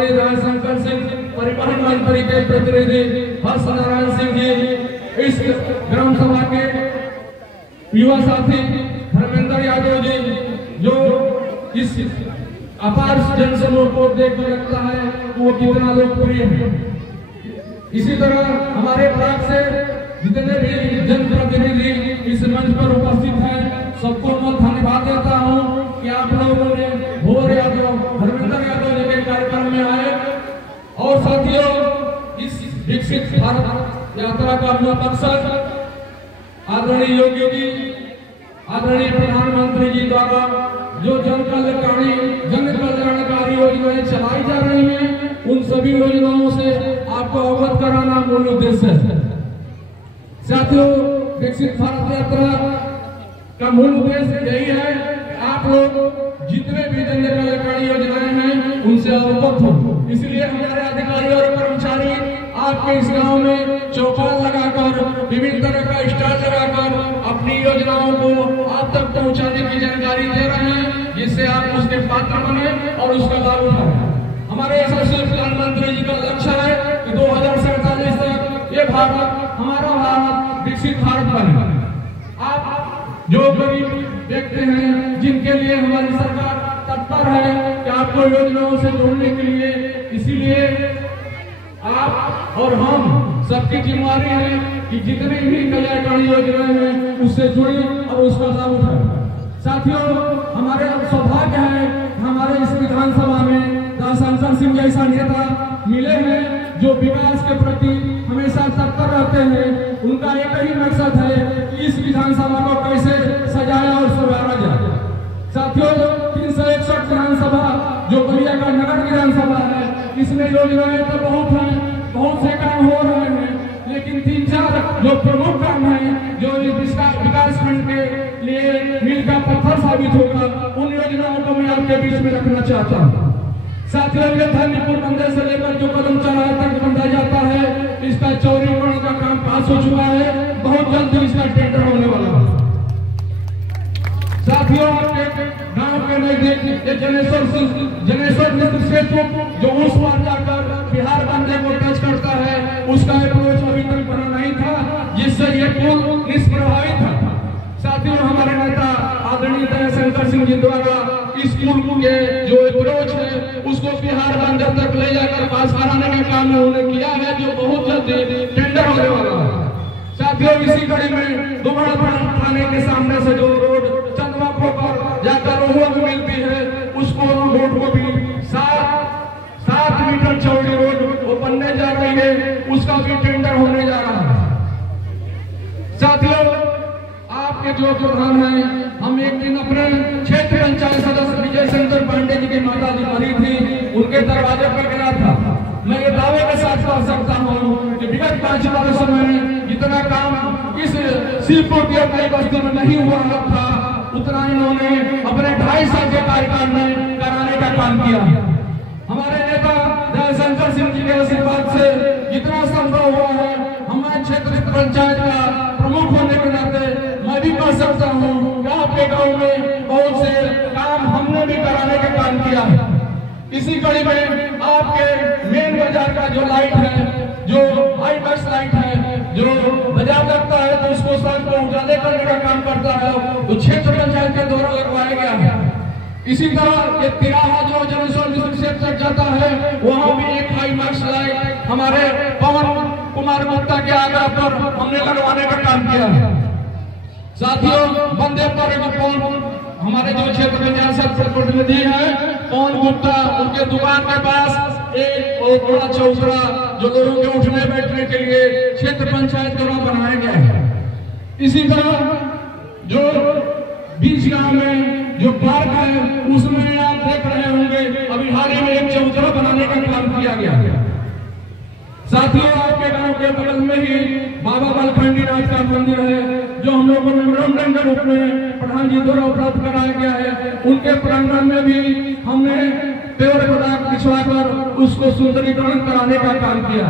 शंकर सिंह, परिवहन मंत्री के प्रतिनिधि हर्ष नारायण सिंह जी, इस ग्राम सभा के युवा साथी धर्मेंद्र यादव जी, जो इस अपार जनसमूह को देखकर लगता है वो कितना लोकप्रिय है। इसी तरह हमारे ब्लॉक से जितने भी जनप्रतिनिधि इस मंच पर उपस्थित हैं, सबको मैं धन्यवाद देता हूं कि आप लोगों ने भोर यादव, धर्मेंद्र यादव जी के कार्यक्रम में आए। और साथियों, इस विकसित भारत यात्रा का अपना मकसद आदरणीय योगी जी, आदरणीय प्रधानमंत्री जी द्वारा जो जन कल्याणकारी योजनाएं चलाई जा रही हैं, उन सभी योजनाओं से आपको अवगत कराना मूल उद्देश्य है। साथियों, विकसित भारत यात्रा का मूल उद्देश्य यही है कि आप लोग जितने भी जन कल्याणकारी योजनाएं हैं उनसे अवगत हो। इसलिए हमारे अधिकारी और कर्मचारी आपके इस गांव में चौपाल लगाकर, विभिन्न तरह का स्टॉल लगाकर अपनी योजनाओं को आप तक पहुंचाने की जानकारी दे रहे हैं, जिससे आप उसके पात्र बने और उसका लाभ उठाएं। हमारे यशस्वी प्रधानमंत्री जी का लक्ष्य है कि 2047 तक ये भारत, हमारा भारत विकसित भारत बने। आप जो गरीब व्यक्ति हैं, जिनके लिए हमारी सरकार तत्पर है कि आपको योजनाओं से जोड़ने के लिए, इसीलिए आप और हम सबकी जिम्मेदारी है कि जितनी भी कल्याणकारी योजनाएं हैं उससे जुड़ी और उसका लाभ उठाएं। साथियों, हमारे सौभाग्य है हमारे इस विधानसभा में शंकर सिंह जैसा नेता मिले हैं जो विकास के प्रति हमेशा तत्पर रहते हैं। उनका एक ही मकसद है कि इस विधानसभा को कैसे सजाया और संवारा जाए। साथियों, 361 विधानसभा जो बलिया का नगर विधानसभा है, इसमें योजनाएं तो बहुत हैं, बहुत से काम हो रहे हैं, लेकिन 3-4 जो प्रमुख काम है जो विकास खंड के लिए मील का पत्थर साबित होगा, उन योजनाओं को मैं आपके बीच में रखना चाहता हूँ। साथियों, ये धर्मपुर मंदिर से लेकर जो कदम चौराहे तक बंधा जाता है, इसका चौड़ीकरण का काम पास हो चुका है, बहुत जल्द इसका टेंडर होने वाला है। साथियों, आपके गांव के नजदीक जनेश्वर मित्र सेतु जो उस पार जाकर बिहार बंदे को टच करता है, उसका अप्रोच अभी तक बना नहीं था, जिससे ये पुल निष्प्रभावित था। साथियों, हमारे नेता आदरणीय शंकर सिंह जी द्वारा इस पुल के जो अप्रोच है उसको बिहार बंदर तक ले जाकर पास कराने का काम उन्होंने किया है, जो बहुत जल्द टेंडर होने वाला है। साथियों, इसी कड़ी में दुबड़ा थाने के सामने से जो रोड चंदवा होकर जाकर रोहुआ में मिलती है, उसको रोड को भी 7 मीटर चौड़ी रोड वो बनने जा रही है, उसका भी टेंडर होने जा रहा है। साथियों, आपके जो प्रधान है, हम एक दिन अपने क्षेत्र पंचायत सदस्य विजय शंकर पांडे जी की माता जी मरी थी, उनके दरवाजे पर गया था। मैं ये दावे के साथ कह सकता हूँ कि विगत 5 वर्षों में जितना काम इस शिवपुर की अपनी बस्ती में नहीं हुआ था, उतना इन्होंने अपने 2.5 साल के कार्यकाल में कराने का काम किया। हमारे नेता जयशंकर सिंह जी के आशीर्वाद से जितना संभव हुआ है, हमारे क्षेत्र पंचायत का प्रमुख होने के नाते मैं भी कह सकता हूँ कि आपके गाँव में बहुत से काम हमने भी कराने का काम किया है। इसी कड़ी में आपके मेन बाजार का जो लाइट है, जो हाई बस लाइट है, जो बाजार लगता है तो उसको शाम को उजाले करने का काम करता है, तो क्षेत्र पंचायत के द्वारा लगवाया गया है। इसी तरह ये तिराहा जो जनेश्वर मित्र क्षेत्र तक जाता है, वहाँ भी एक हाई बस लाइट हमारे पवन कुमार गुप्ता के आग्रह पर हमने लगवाने का काम किया है। साथियों, बंदे पर हमारे जो क्षेत्र पंचायत प्रतिनिधि है पवन गुप्ता, उनके दुकान के पास एक बहुत बड़ा चौतरा जो लोगों के उठने बैठने के लिए क्षेत्र पंचायत द्वारा बनाया गया है। इसी तरह जो बीच गांव में जो पार्क है, उसमें आप देख रहे होंगे अभी हाल ही में एक चौतरा बनाने का काम किया गया है। साथियों, आपके गांव के बगल में ही बाबा बालखंडी नाथ का मंदिर है, जो हम लोगों ने मेमोरेंडम के रूप में प्रधान जी द्वारा उपलब्ध कराया गया है। उनके प्रांगण में भी हमने पेड़ पौधा बिछवाकर उसको सुंदरीकरण कराने का काम किया।